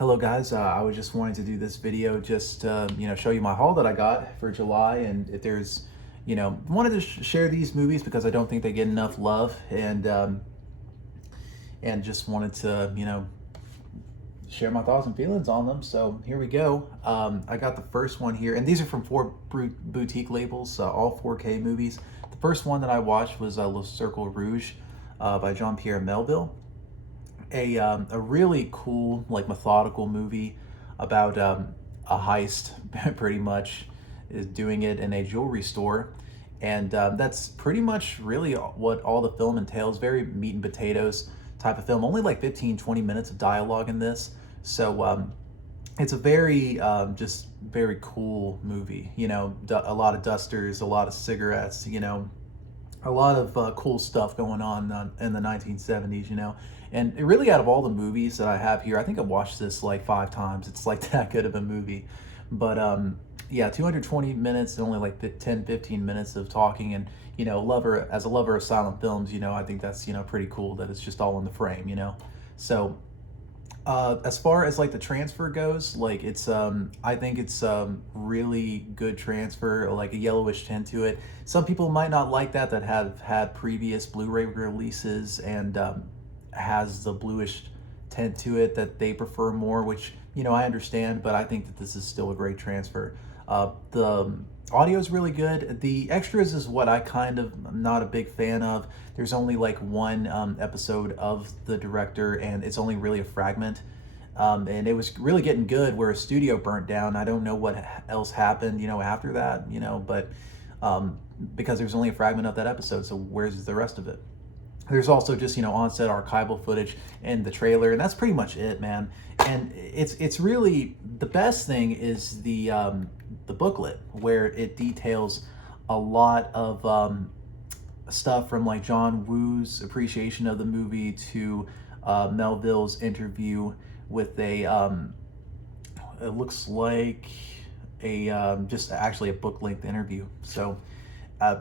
Hello guys, I was just wanting to do this video just to, show you my haul that I got for July, and if there's, wanted to share these movies because I don't think they get enough love, and just wanted to, share my thoughts and feelings on them. So here we go. I got the first one here, and these are from four boutique labels, all 4K movies. The first one that I watched was Le Cercle Rouge by Jean-Pierre Melville. A really cool, like, methodical movie about a heist, pretty much, is doing it in a jewelry store. And that's pretty much really what all the film entails. Very meat and potatoes type of film. Only like 15-20 minutes of dialogue in this. So it's a very, just very cool movie. A lot of dusters, a lot of cigarettes, a lot of cool stuff going on in the 1970s, And really, out of all the movies that I have here, I think I've watched this like 5 times. It's like that good of a movie. But yeah, 220 minutes, only like 10-15 minutes of talking. And, as a lover of silent films, I think that's, pretty cool that it's just all in the frame, So as far as like the transfer goes, like I think it's really good transfer, like a yellowish tint to it. Some people might not like that have had previous Blu-ray releases, and has the bluish tint to it that they prefer more, which I understand, but I think that this is still a great transfer. The audio is really good. The extras is what I kind of am not a big fan of. There's only like one episode of the director, and it's only really a fragment. And it was really getting good where a studio burnt down. I don't know what else happened, after that, but because there's only a fragment of that episode, so where's the rest of it? There's also just, on-set archival footage and the trailer, and that's pretty much it, man. And it's really, the best thing is the booklet, where it details a lot of stuff from like John Woo's appreciation of the movie to Melville's interview with a it looks like a just actually a book-length interview. So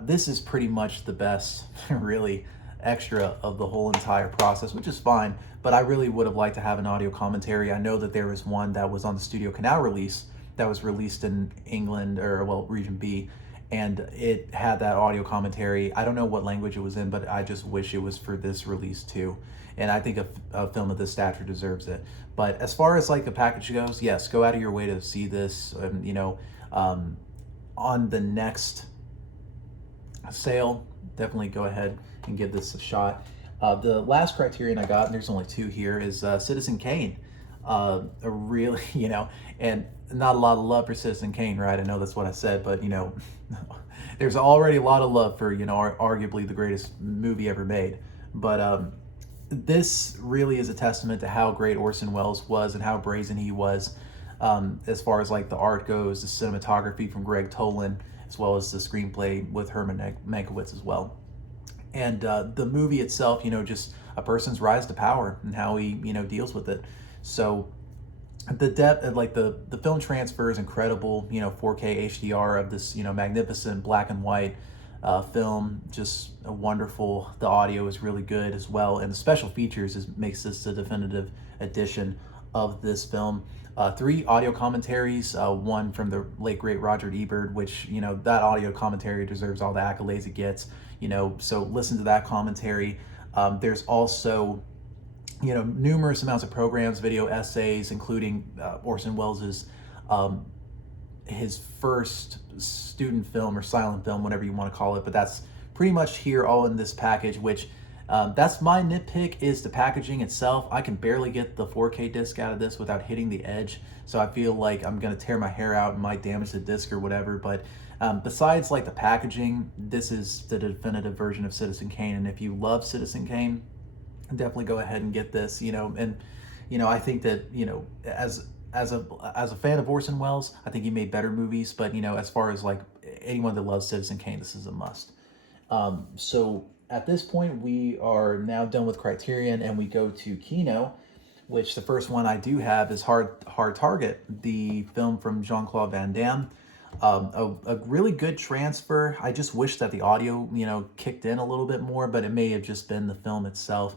this is pretty much the best, really, extra of the whole entire process, which is fine, but I really would have liked to have an audio commentary. I know that there was one that was on the Studio Canal release that was released in England, or well, Region B, and it had that audio commentary. I don't know what language it was in, but I just wish it was for this release too. And I think a film of this stature deserves it. But as far as like the package goes, yes, go out of your way to see this. On the next sale, definitely go ahead and give this a shot. The last criterion I got, and there's only 2 here, is Citizen Kane. A really, and not a lot of love for Citizen Kane, right? I know that's what I said, but there's already a lot of love for, arguably the greatest movie ever made. But this really is a testament to how great Orson Welles was and how brazen he was, as far as like the art goes, the cinematography from Greg Toland, as well as the screenplay with Herman Mankiewicz as well. And the movie itself, just a person's rise to power and how he, deals with it. So the depth, like the film transfer is incredible. 4K HDR of this, magnificent black and white film, just wonderful. The audio is really good as well, and the special features makes this a definitive edition of this film. 3 audio commentaries, one from the late great Roger Ebert, which that audio commentary deserves all the accolades it gets. So listen to that commentary. There's also numerous amounts of programs, video essays, including Orson Welles's his first student film or silent film, whatever you want to call it, but that's pretty much here all in this package, which that's my nitpick, is the packaging itself. I can barely get the 4K disc out of this without hitting the edge, so I feel like I'm going to tear my hair out and might damage the disc or whatever. But besides like the packaging, this is the definitive version of Citizen Kane, and if you love Citizen Kane, definitely go ahead and get this. And I think that as a fan of Orson Welles, I think he made better movies, but as far as like anyone that loves Citizen Kane, this is a must. So at this point, we are now done with Criterion, and we go to Kino, which the first one I do have is Hard Target, the film from Jean-Claude Van Damme. A really good transfer. I just wish that the audio, kicked in a little bit more, but it may have just been the film itself.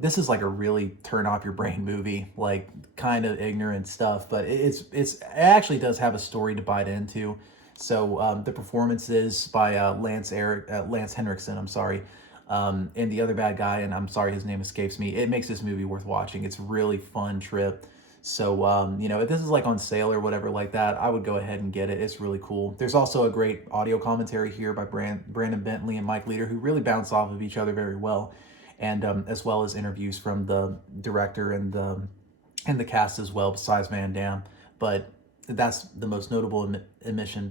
This is like a really turn off your brain movie, like kind of ignorant stuff, but it actually does have a story to bite into. So the performances by Lance Henriksen, I'm sorry, and the other bad guy, and I'm sorry his name escapes me. It makes this movie worth watching. It's a really fun trip. So if this is like on sale or whatever like that, I would go ahead and get it. It's really cool. There's also a great audio commentary here by Brandon Bentley and Mike Leader, who really bounce off of each other very well, and as well as interviews from the director and the cast as well, besides Van Damme. But that's the most notable omission.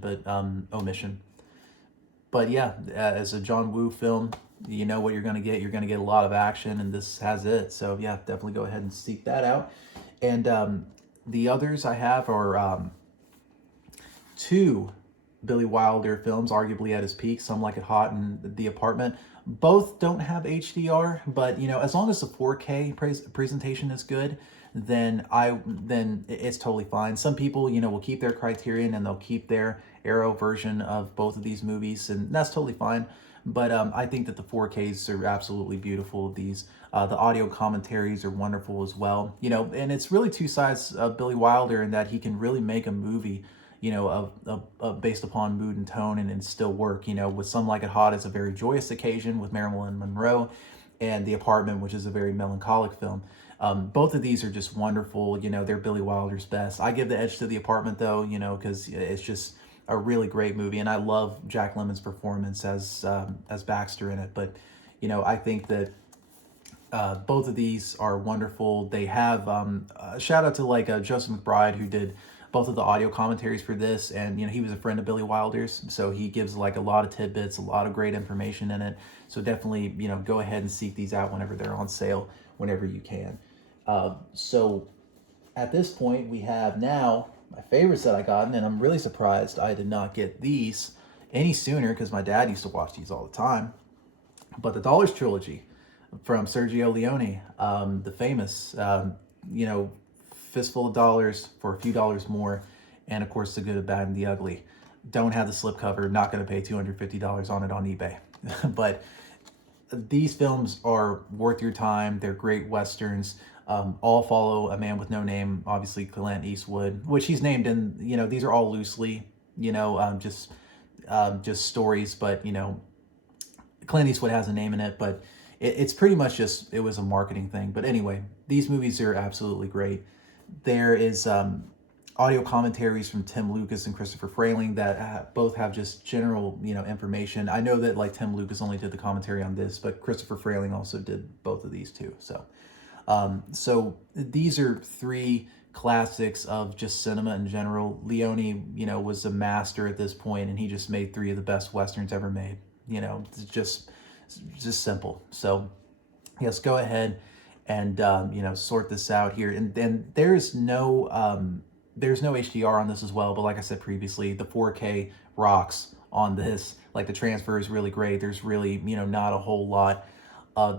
But yeah, as a John Woo film, you know what you're going to get. You're going to get a lot of action, and this has it. So yeah, definitely go ahead and seek that out. And the others I have are two Billy Wilder films, arguably at his peak, Some Like It Hot and The Apartment. Both don't have HDR, but as long as the 4K presentation is good, then it's totally fine. Some people, will keep their criterion and they'll keep their Arrow version of both of these movies, and that's totally fine. But I think that the 4Ks are absolutely beautiful. These the audio commentaries are wonderful as well. And it's really two sides of Billy Wilder in that he can really make a movie, of based upon mood and tone and still work. With Some Like It Hot, it's a very joyous occasion with Marilyn Monroe, and The Apartment, which is a very melancholic film. Both of these are just wonderful. They're Billy Wilder's best. I give the edge to The Apartment though, because it's just a really great movie, and I love Jack Lemmon's performance as Baxter in it. But I think that both of these are wonderful. They have a shout out to like Joseph McBride, who did both of the audio commentaries for this, and he was a friend of Billy Wilder's, so he gives like a lot of tidbits, a lot of great information in it. So definitely go ahead and seek these out whenever they're on sale, whenever you can. So at this point, we have now my favorites that I got, and I'm really surprised I did not get these any sooner, because my dad used to watch these all the time. But the Dollars Trilogy from Sergio Leone, the famous, fistful of dollars for a few dollars more, and of course The Good, the Bad, and the Ugly. Don't have the slipcover, not going to pay $250 on it on eBay. But these films are worth your time. They're great westerns. All follow a man with no name, obviously Clint Eastwood, which he's named in, these are all loosely, just stories, but, Clint Eastwood has a name in it, but it's pretty much just, it was a marketing thing. But anyway, these movies are absolutely great. There is audio commentaries from Tim Lucas and Christopher Frayling that both have just general, information. I know that like Tim Lucas only did the commentary on this, but Christopher Frayling also did both of these too. So these are three classics of just cinema in general. Leone, was a master at this point, and he just made three of the best westerns ever made. It's just simple. So yes, go ahead and sort this out here. And then there's no HDR on this as well, but like I said previously, the 4K rocks on this. Like the transfer is really great. There's really not a whole lot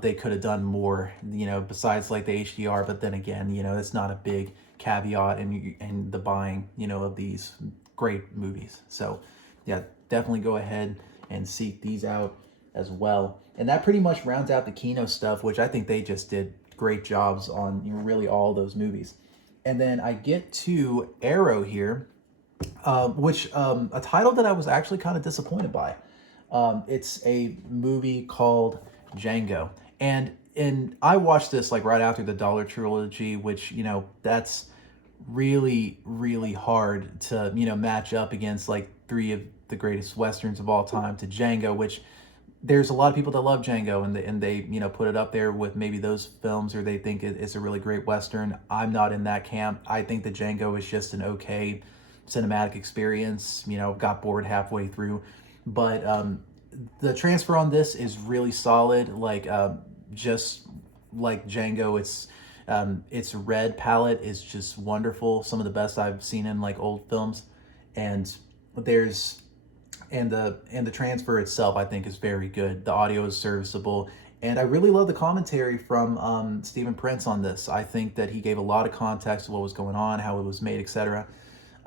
they could have done more, besides like the HDR. But then again, it's not a big caveat in the buying, of these great movies. So yeah, definitely go ahead and seek these out as well. And that pretty much rounds out the Kino stuff, which I think they just did great jobs on really all those movies. And then I get to Arrow here, which a title that I was actually kind of disappointed by. It's a movie called Django, and I watched this like right after the Dollar Trilogy, which that's really hard to match up against like three of the greatest westerns of all time to Django, which there's a lot of people that love Django, and they put it up there with maybe those films, or they think it's a really great western. I'm not in that camp. I think that Django is just an okay cinematic experience. Got bored halfway through, but the transfer on this is really solid. Like just like Django, its red palette is just wonderful. Some of the best I've seen in like old films, and the transfer itself I think is very good. The audio is serviceable, and I really love the commentary from Stephen Prince on this. I think that he gave a lot of context to what was going on, how it was made, etc.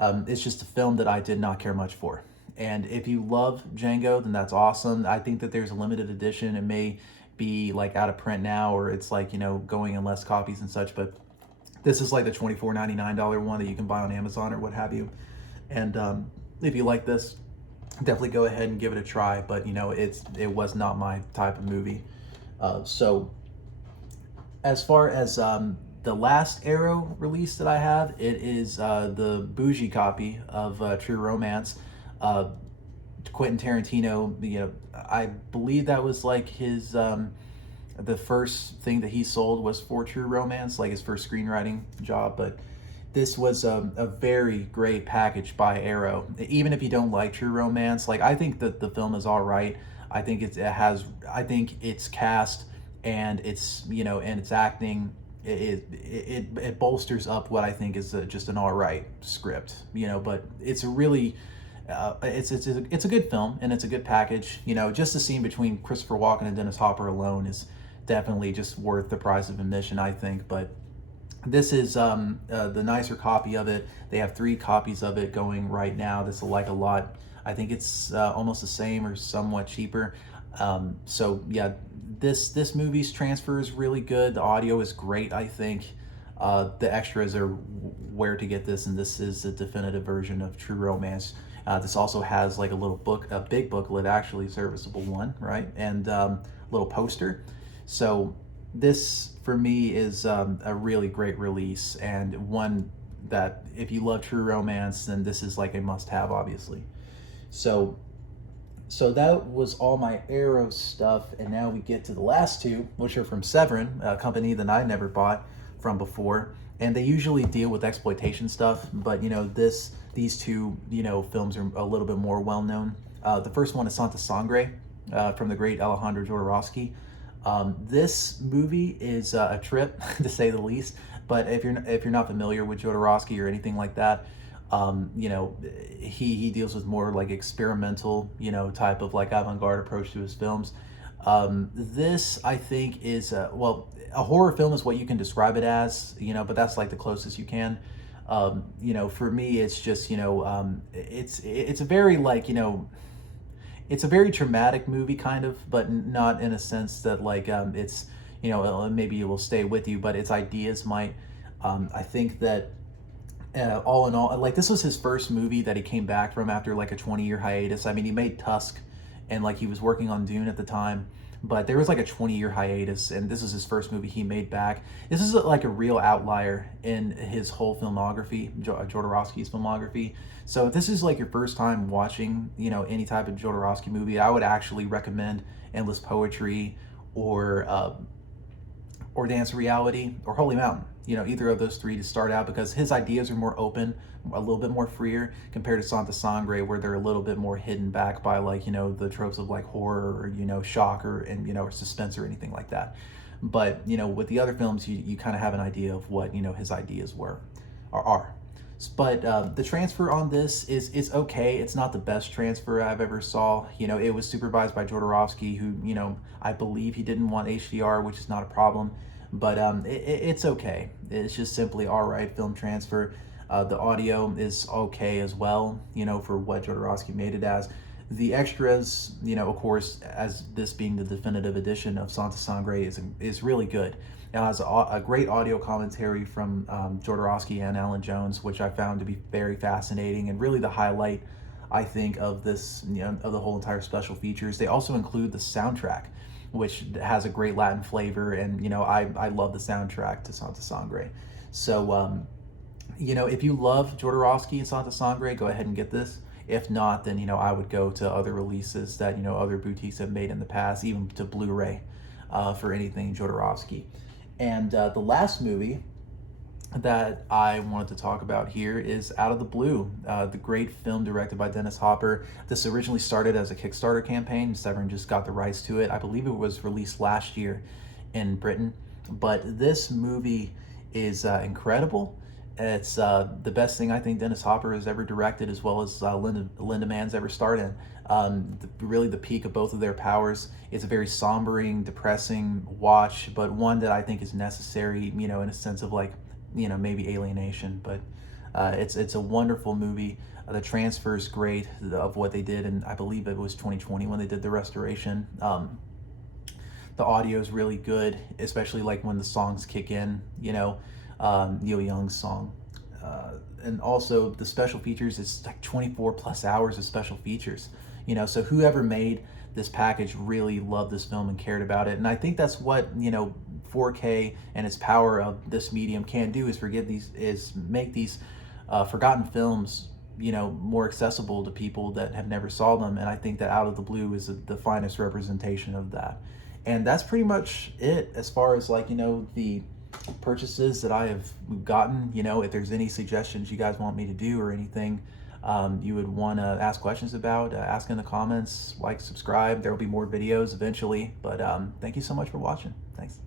It's just a film that I did not care much for. And if you love Django, then that's awesome. I think that there's a limited edition. It may be like out of print now, or it's like, going in less copies and such. But this is like the $24.99 one that you can buy on Amazon or what have you. And if you like this, definitely go ahead and give it a try. But it was not my type of movie. So as far as the last Arrow release that I have, it is the bougie copy of True Romance. Quentin Tarantino, I believe that was like his the first thing that he sold was for True Romance, like his first screenwriting job. But this was a very great package by Arrow. Even if you don't like True Romance, like I think that the film is all right. I think I think its cast and its and its acting, it bolsters up what I think is just an all right script. But it's a really it's a good film, and it's a good package. Just the scene between Christopher Walken and Dennis Hopper alone is definitely just worth the price of admission, I think. But this is the nicer copy of it. They have 3 copies of it going right now. This will like a lot. I think it's almost the same or somewhat cheaper. So yeah, this movie's transfer is really good. The audio is great, I think. The extras are where to get this, and this is the definitive version of True Romance. This also has like a big booklet, actually, serviceable one, right? And little poster. So this, for me, is a really great release, and one that if you love True Romance, then this is like a must-have, obviously. So that was all my Arrow stuff, and now we get to the last 2, which are from Severin, a company that I never bought from before. And they usually deal with exploitation stuff, but these 2 films are a little bit more well known. The first one is Santa Sangre, from the great Alejandro Jodorowsky. This movie is a trip to say the least. But if you're not familiar with Jodorowsky or anything like that, he deals with more like experimental, type of like avant-garde approach to his films. This, I think, is a horror film is what you can describe it as, but that's like the closest you can. For me, it's just, it's a very like, it's a very traumatic movie kind of, but not in a sense that like, it's, maybe it will stay with you, but its ideas might. I think that all in all, like this was his first movie that he came back from after like a 20-year hiatus. I mean, he made Tusk, and like he was working on Dune at the time, but there was like a 20-year hiatus, and this is his first movie he made back. This is like a real outlier in his whole filmography, Jodorowsky's filmography. So if this is like your first time watching, any type of Jodorowsky movie, I would actually recommend Endless Poetry or Dance Reality or Holy Mountain. Either of those 3 to start out, because his ideas are more open, a little bit more freer compared to Santa Sangre, where they're a little bit more hidden back by like, the tropes of like horror or, shock or or suspense or anything like that. But, with the other films, you kind of have an idea of what, his ideas were or are. But the transfer on this is okay. It's not the best transfer I've ever saw. It was supervised by Jodorowsky, who, I believe he didn't want HDR, which is not a problem. But it's okay. It's just simply all right film transfer. The audio is okay as well, for what Jodorowsky made it as. The extras, of course, as this being the definitive edition of Santa Sangre, is really good. It has a great audio commentary from Jodorowsky and Alan Jones, which I found to be very fascinating and really the highlight, I think, of this, of the whole entire special features. They also include the soundtrack, which has a great Latin flavor, and I love the soundtrack to Santa Sangre. So if you love Jodorowsky and Santa Sangre, go ahead and get this. If not, then I would go to other releases that other boutiques have made in the past, even to Blu-ray, for anything Jodorowsky. And the last movie that I wanted to talk about here is Out of the Blue, the great film directed by Dennis Hopper. This originally started as a Kickstarter campaign. Severin just got the rights to it. I believe it was released last year in Britain. But this movie is incredible. It's the best thing I think Dennis Hopper has ever directed, as well as Linda Mann's ever starred in. Really the peak of both of their powers. It's a very sombering, depressing watch, but one that I think is necessary, in a sense of like, maybe alienation. But it's a wonderful movie. The transfer is great of what they did, and I believe it was 2020 when they did the restoration. The The audio is really good, especially like when the songs kick in, you know, Neil Young's song. And also the special features, it's like 24 plus hours of special features, you know, so whoever made this package really loved this film and cared about it. And I think that's what, you know, 4K and its power of this medium can do, is make these forgotten films, you know, more accessible to people that have never saw them. And I think that Out of the Blue is the finest representation of that. And that's pretty much it as far as, like, you know, the purchases that I have gotten. You know, if there's any suggestions you guys want me to do or anything you would want to ask questions about, ask in the comments, like, subscribe. There will be more videos eventually, but thank you so much for watching. Thanks.